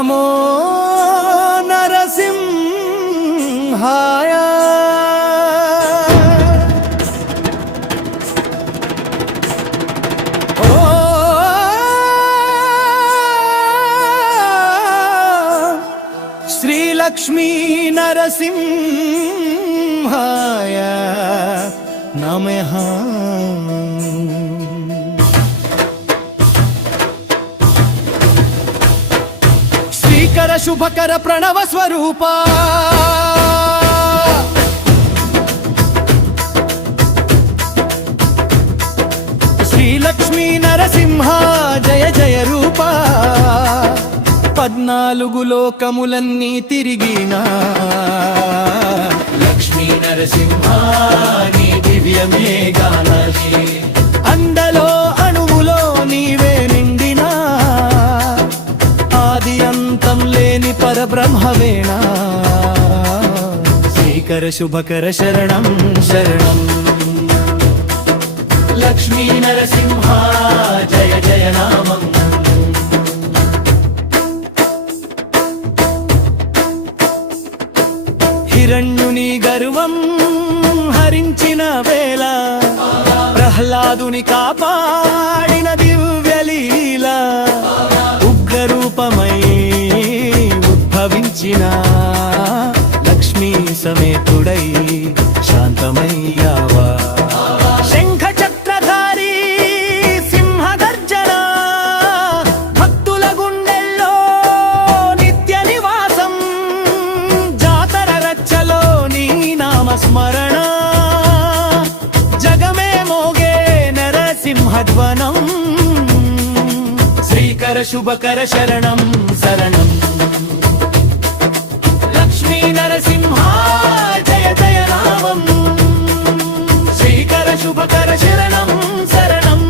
నమో నరసింహాయ శ్రీలక్ష్మీ నరసింహాయ నమః. శ్రీకర శుభకర ప్రణవ స్వరూప శ్రీలక్ష్మీ నరసింహ జయ జయ రూప. 14 లోకములన్నీ తిరిగిన లక్ష్మీ నరసింహ నీ దివ్యమే గానది. అందలో అణువులో నీవే నిండినా ఆది అంతం లేని పరబ్రహ్మవేనా. శ్రీకర శుభకర శరణం శరణం లక్ష్మీ నరసింహ జయ జయ నామం. హిరణ్యుని గర్వం హరించిన వేళ ప్రహ్లాదుని కాపాడిన దివ్యలీల. ఉగ్రరూపమై ఉద్భవించిన లక్ష్మీ సమేతుడై శాంతమయ్యావా. శంఖ చక్రధారి సింహగర్జన భక్తుల గుండెల్లో నిత్య నివాసం. జాతర రచ్చలో నీ నామస్మరణ జగమే మోగే నరసింహధ్వనం. శ్రీకర శుభకర శరణం శరణం లక్ష్మీ నరసింహ జయ జయ నామం. శ్రీకర శుభకర శరణం శరణం.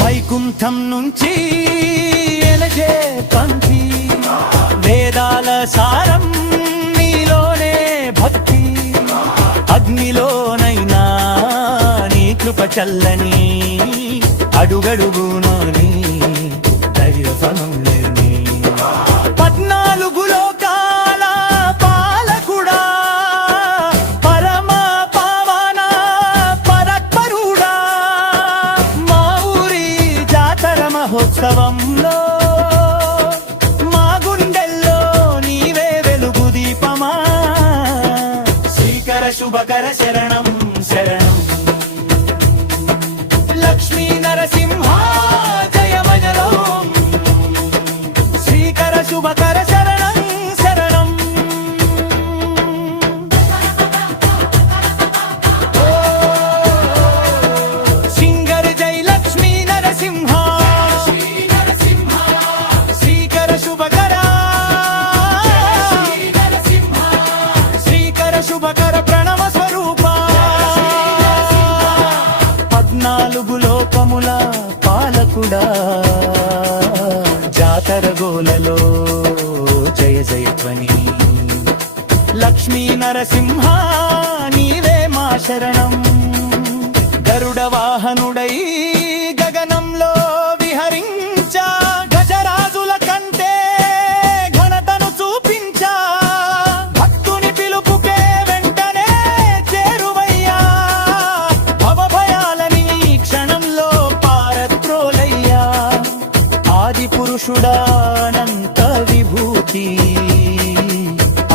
వైకుంఠం నుంచి ఎలజే పంక్తి వేదాల సారం నీలోనే భక్తి. అగ్నిలోనైనా నీ కృప చల్లని అడుగడుగునో నీ దైవ ఫలం లేని. 14 లోకాల పాలకుడా పరమ పావన పరత్పరుడా. మా ఊరి జాతర మహోత్సవంలో మా గుండెల్లో నీవే వెలుగు దీపమా. శ్రీకర శుభకర శరణం శరణం లక్ష్మీ నరసింహ జయ భజనం. శ్రీకర శుభకర శరణం శరణం. సింగర్ జై లక్ష్మీ నరసింహ శ్రీకర శుభకర శ్రీకర శుభకర ప్రణవ స్వరూప. 14 లోకముల పాలకుడా జాతర గోలలో జయ జయధ్వని. లక్ష్మీ నరసింహ నీవే మా శరణం. గరుడ వాహనుడై గగనంలో విహరించా గజరాజుల కంటే ఘనతను చూపించా. భక్తుని పిలుపుకే వెంటనే చేరువయ్యా. భవభయాలని క్షణంలో పారత్రోలయ్యా. ఆది పురుషుడానంత విభూతి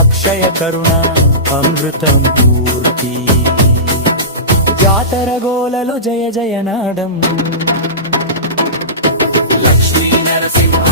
అక్షయ కరుణ అమృతం పూర్తి. జాతర గోలలో జయ జయ నాదం. లక్ష్మీ నరసింహ